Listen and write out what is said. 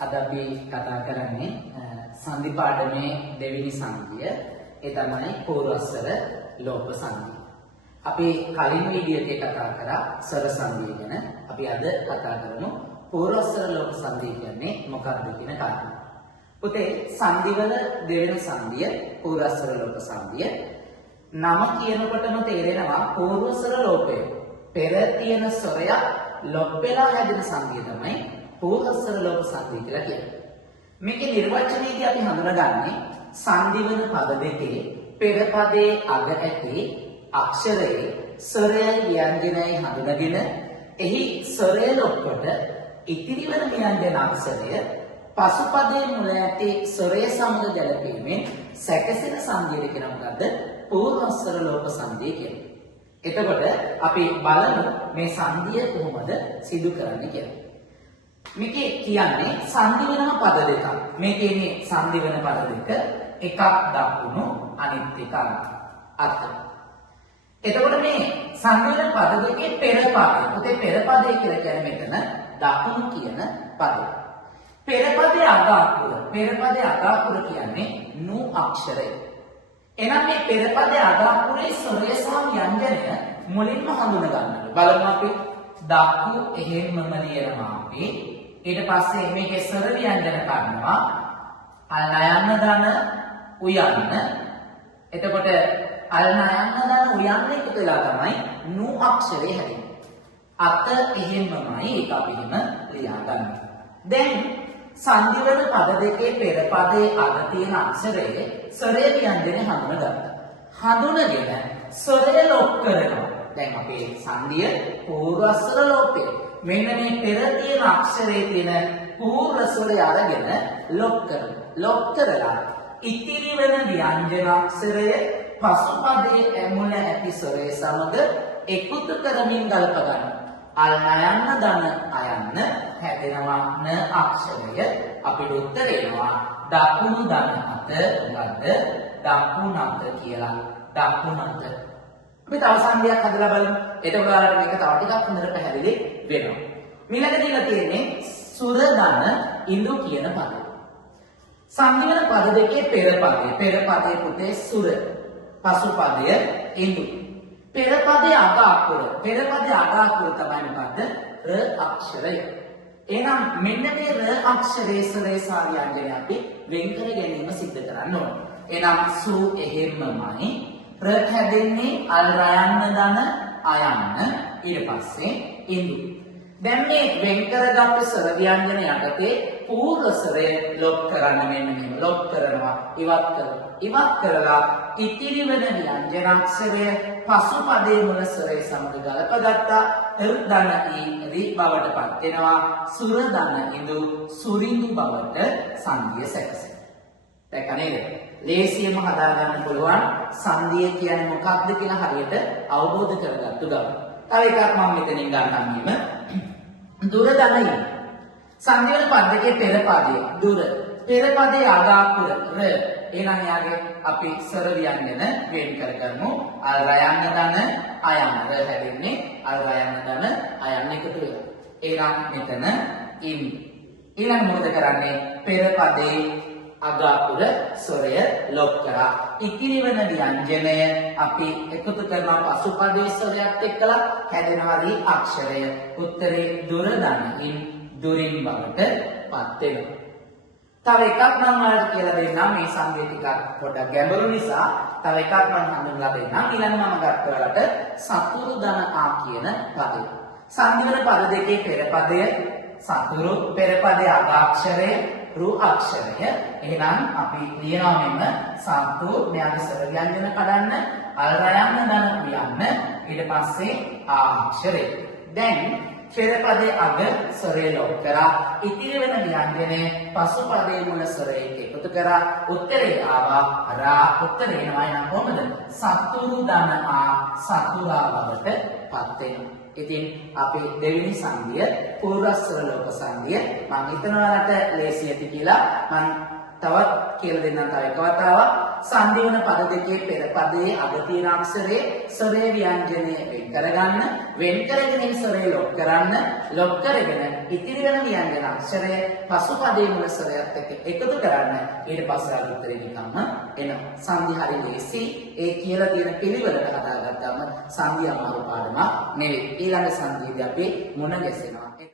අද අපි කතා කරන්නේ සංධි පාඩමේ දෙවෙනි සංධිය. ඒ තමයි පූර්වස්වර ලෝප සංධිය. අපි කලින් වීඩියෝ එකේ කතා කරා ස්වර සංධිය ගැන. අපි අද කතා කරමු පූර්වස්වර ලෝප සංධිය කියන්නේ මොකක්ද කියන කාරණා. පුතේ සංධිවල දෙවෙනි සංධිය පූර්වස්වර ලෝප සංධිය. නම කියනකොටම තේරෙනවා පූර්වස්වර ලෝපය. පෙර තියෙන ස්වරයක් ලොප් වෙලා හැදෙන සංධිය තමයි පූර්වස්වර ලෝප සංධිය කියලා කියන්නේ. මේකේ නිර්වචනයේදී අපි හඳුනගන්නේ සංධි වන පද දෙකේ පෙර පදයේ අග ඇති අක්ෂරයේ ස්වරයයි ව්‍යංජනයයි හඳුනගෙන එහි ස්වරය ලොප්කොට ඉතිරි වන ව්‍යංජන අක්ෂරය පසු පදයේ මුල ඇති ස්වරය සමග ගැලපීමෙන් සැකසෙන සංධියට කියන මොකද්ද? පූර්වස්වර ලෝප සංධිය කියන්නේ. එතකොට අපි බලමු මේ සංධිය කොහොමද සිදු කරන්නේ කියලා. මේකේ කියන්නේ සංධි වෙනම පද දෙකක්. මේකේ මේ සංධි වෙන පද දෙක එකක් දකුණු අනිත් එක අත. එතකොට මේ සංධි වෙන පද දෙකේ පෙර පදය. පුතේ පෙර පදය කියලා කියන්නේ මෙතන දකුණු කියන පදය. පෙර පදයේ අග අකුර. පෙර පදයේ අග අකුර කියන්නේ නු අක්ෂරය. එහෙනම් මේ පෙර පදයේ අග අකුරේ ස්වරය සහ ව්‍යංජනය මුලින්ම හඳුන ගන්න. බලමු අපි දක්ු එහෙම්මම ලියනවා අපි. ඊට පස්සේ මේකේ ස්වර ව්‍යංජන කරනවා. අල්නයන්න දන උයන්න. එතකොට අල්නයන්න දන උයන්න එකතු වෙලා තමයි නු අක්ෂරය හැදෙන්නේ. අත එහෙම්මමයි ඒක අපි එහෙම ලියා ගන්න. දැන් සංධි වන පද දෙකේ පෙර පදයේ අග තියෙන අක්ෂරයේ ස්වරය ව්‍යංජනේ හඳුනගත්තා. හඳුනගෙන ස්වරය ලොප් කරනවා. දැන් අපේ සංධිය පූර්වස්වර ලෝපය. මෙන්න මේ පෙර තියෙන අක්ෂරයේ තියෙන පූර්ව ස්වරය අරගෙන ලොප් කරනවා. ලොප් කරලා ඉතිරි වෙන ව්‍යංජන අක්ෂරය පසු පදයේ ඇමුණ ඇති ස්වරය සමග එකතු කරමින් ගලප ගන්නවා. අල්නයන්න දන අයන්න හැදෙනවා න අක්ෂරය. අපිට උත්තර එනවා දකුණු දන අත මොකද්ද? දකුණත කියලා. දකුණත. අපි තව සංධියක් හදලා බලමු. එතකොට ඔයාලට මේක තව ටිකක් හොඳට පැහැදිලි වෙනවා. ඊළඟ දීලා තියෙන්නේ සුර දන ඉඳු කියන පදය. සංධි වෙන පද දෙකේ පෙර පදය. පෙර පදයේ පුතේ සුර. පසු පදය ඉඳු. පෙර පදයේ අග අකුර. පෙර පදයේ අග අකුර තමයි මොකද්ද? ර අක්ෂරය. එහෙනම් මෙන්න මේ ර අක්ෂරයේ ස්වරය සහ ව්‍යංජනය අපි වෙන් කර ගැනීම සිද්ධ කරන්න ඕන. එහෙනම් සු එහෙම්මමයි. ර හැදෙන්නේ අල් රයන්න දන අයන්න. ඊට පස්සේ ඉඳු. දැන් මේ වෙන් කරගත්තු ස්වර ව්‍යංජන යටතේ පූර්ව ස්වරය ලොප් කරන්න මෙන්න මෙහෙම ලොප් කරනවා ඉවත් කරනවා. ඉවත් කරලා ඉතිරි වෙන ව්‍යංජන අක්ෂරය පසු පදයේ මුල ස්වරය සමග ගලපගත්තා. ල් දන ඊ බවට පත් වෙනවා. සුර දන ඉඳු සුරිඳු බවට සංධිය සැකසෙනවා. දැක්ක නේද? ලේසියෙන්ම හදාගන්න පුළුවන් සංධිය කියන්නේ මොකක්ද කියලා හරියට අවබෝධ කරගත්තු ගමන්. තව එකක් මම මෙතනින් ගන්නම් මෙහෙම. දුර දන ඊ. සංධි වල පද දෙකේ පෙර පදයේ දුර. පෙර පදයේ අග අකුර ර. එහෙනම් යාගේ අපි ස්වර ව්‍යංජන වෙන් කරගමු. අල් රයන්න දන අයන්න. ර හැදෙන්නේ අල් රයන්න දන අයන්න එකතු වෙලා. එහෙනම් මෙතන ඉන්. ඊළඟ මොකද කරන්නේ? පෙර පදයේ අග අකුර ස්වරය ලොප් කරා. ඉතිරි වෙන ව්‍යංජනය අපි එකතු කරනවා පසු පදයේ ස්වරයත් එක්කලා හැදෙනවා රි අක්ෂරය. උත්තරේ දුර දනින් දුරින් බවට පත් වෙනවා. තව එකක් මම ඔයාලට කියලා දෙන්නම්. මේ සංධිය ටිකක් පොඩ්ඩක් ගැඹුරු නිසා තව එකක් මම හඳුන්වලා දෙන්නම්. ඊළඟ මම ගත්ත ඔයාලට සතුරු දන ආ කියන පදය. සංධි වන පද දෙකේ පෙර පදය සතුරු, පෙර පදයේ අග අක්ෂරය රු අක්ෂරය. එහෙනම් අපි ලියනවා මෙන්න සතු මෙයාගේ ස්වර ව්‍යංජන කඩන්න අල් රයන්න දන කියන්න ඊට පස්සේ ආ අක්ෂරය. දැන් පෙර පදයේ අග ස්වරය ලොප් කරා. ඉතිරි වෙන ව්‍යංජනය පසු පදයේ මුල ස්වරයෙන් එකතු කරා. උත්තරේ ආවා රා. උත්තරේ එනවා නම් කොහොමද? සතුරු දන ආ සතුරා බවට පත් වෙනවා. ඉතින් අපේ දෙවෙනි සංධිය පූර්වස්වර ලෝප සංධිය. මම හිතනවා ඔයාලට ලේසි ඇති කියලා. මම තවත් කියලා දෙන්නම් තව එක වතාවක්. සංධි වන පද දෙකේ පෙර පදයේ අග තියෙන අක්ෂරයේ ස්වරේ ව්‍යංජනය වෙන් කරගන්න, වෙන් කරගෙන ඒ ස්වරේ ලොක් කරන්න, ලොක් කරගෙන ඉතිරි වෙන ව්‍යංජන අක්ෂරය පසු පදයේ මුල ස්වරයත් එක්ක එකතු කරන්න. ඊට පස්සේ ආ උත්තරේ නිකම්ම එනවා. සංධි හරි ලේසි. ඒ කියලා තියෙන පිළිවෙලට හදාගත්තාම සංධි අමාරු පාඩමක් නෙවෙයි. ඊළඟ සංධියේදී අපි මුණ ගැසෙනවා.